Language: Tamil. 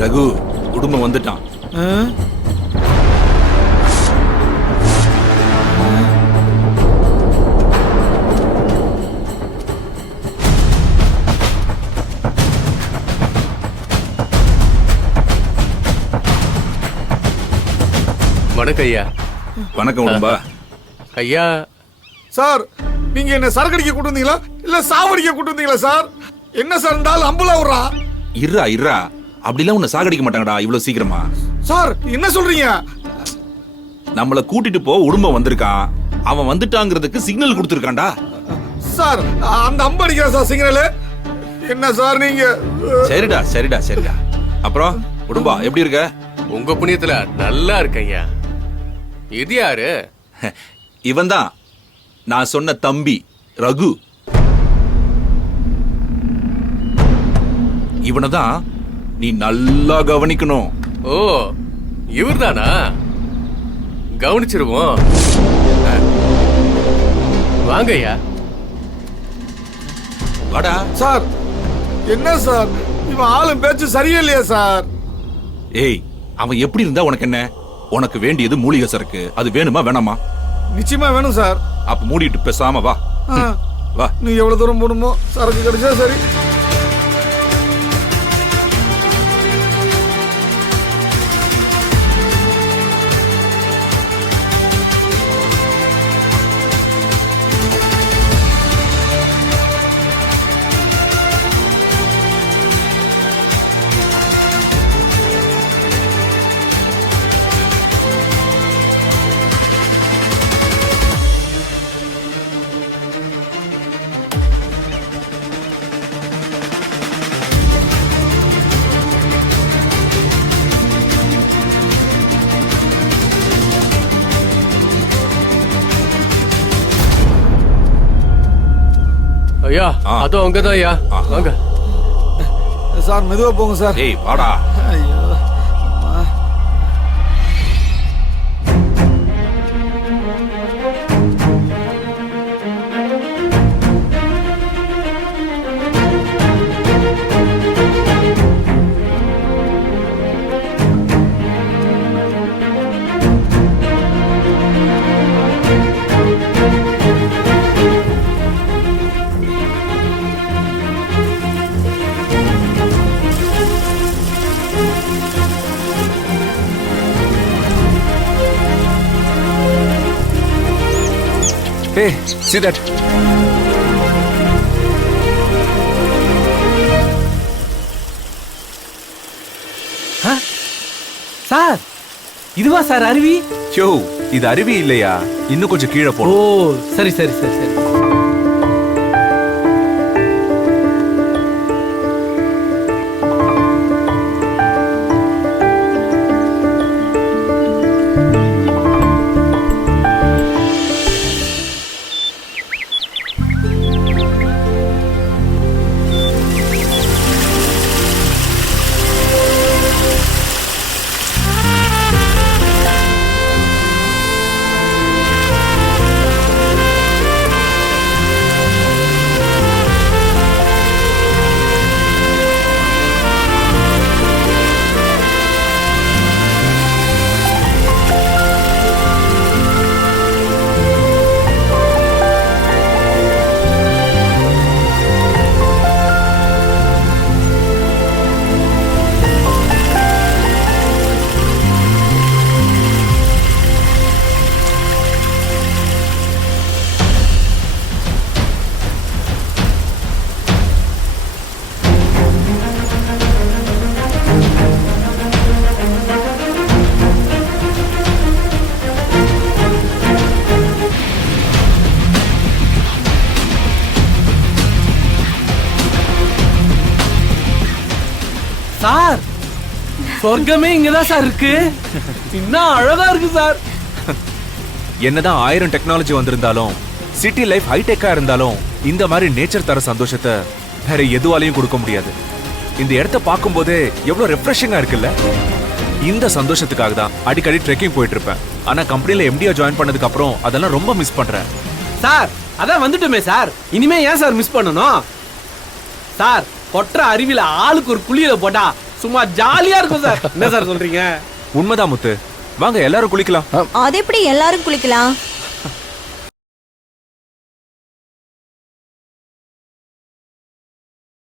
ரகு குடும்பம் வந்துட்டான். வணக்கம் ஐயா. வணக்கம் உடம்பா. ஐயா சார், நீங்க என்ன சரக்கடிக்க கூட்டு வந்தீங்களா இல்ல சாவடிக்க கூட்டு வந்தீங்களா சார்? என்ன சார் இருந்தாலும் அம்புலா விடுறா. இருறா அப்படிலாம் உன்னை சாகடிக்க மாட்டாங்கடா இவ்வளவு சீக்கிரமா. சார் என்ன சொல்றீங்க? நம்மள கூட்டிட்டு போ உடும்ப வந்திருக்கான். அவன் வந்துட்டாங்கிறதுக்கு சிக்னல் கொடுத்துருக்கான்டா. சார் அந்த அம்பு அடிக்கிற சார் சிக்னல். என்ன சார் நீங்க? சரிடா. அப்புறம் உடும்பா எப்படி இருக்க? உங்க புண்ணியத்துல நல்லா இருக்க ஐயா. இது யாரு? இவன் தான் நான் சொன்ன தம்பி ரகு. இவனதான் நீ நல்லா கவனிக்கணும். ஓ இவர்தானா? கவனிச்சிருவோம். வாங்க ஐயா. வாடா. சார் என்ன சார் இவன் ஆளும் பேச்சு சரியே இல்லையா சார்? ஏய், அவன் எப்படி இருந்தா உனக்கு என்ன? உனக்கு வேண்டியது மூலிகை சரக்கு. அது வேணுமா வேணாமா? நிச்சயமா வேணும் சார். அப்ப மூடிட்டு பேசாம வா. வா. நீ எவ்வளவு தூரம் போகணுமோ சரக்கு கிடைச்சா சரி. ஐயா அதோ அங்கதான் ஐயா. வாங்க சார் மெதுவா போங்க சார். ஏய் வாடா. ஐயோ Hey, see that? சார் இதுவா சார் அருவி? யோ, இது அருவி இல்லையா? இன்னும் கொஞ்சம் கீழே ஓ போணும். சரி. சார் சொர்க்கமே இங்கதான் சார் இருக்கு. இன்னும் அழகா இருக்கு சார். என்னதான் 1000 டெக்னாலஜி வந்திருந்தாலும், சிட்டி லைஃப் ஹைடெக்கா இருந்தாலும், இந்த மாதிரி நேச்சர் தர சந்தோஷத்தை வேற எதுவாலையும் கொடுக்க முடியாது. இந்த இடத்த பார்க்கும்போதே எவ்வளவு ரெஃப்ரெஷிங்கா இருக்குல்ல. இந்த சந்தோஷத்துக்காக தான் அடிக்கடி ட்ரெக்கிங் போயிட்டு இருப்பேன். ஆனா கம்பெனில எம்டியா ஜாயின் பண்ணதுக்கு அப்புறம் அதெல்லாம் ரொம்ப மிஸ் பண்றேன். சார் அதான் வந்துட்டோமே சார், இனிமே ஏன் சார் மிஸ் பண்ணணும்? சார் கொற்ற அருவில ஆளுக்கு ஒரு குளியல போட்டா சும்மா ஜாலியா இருக்கும் சார். என்ன சார் சொல்றீங்க? உண்மைதான் முத்து. வாங்க எல்லாரும் குளிக்கலாம். அது எப்படி எல்லாரும் குளிக்கலாம்?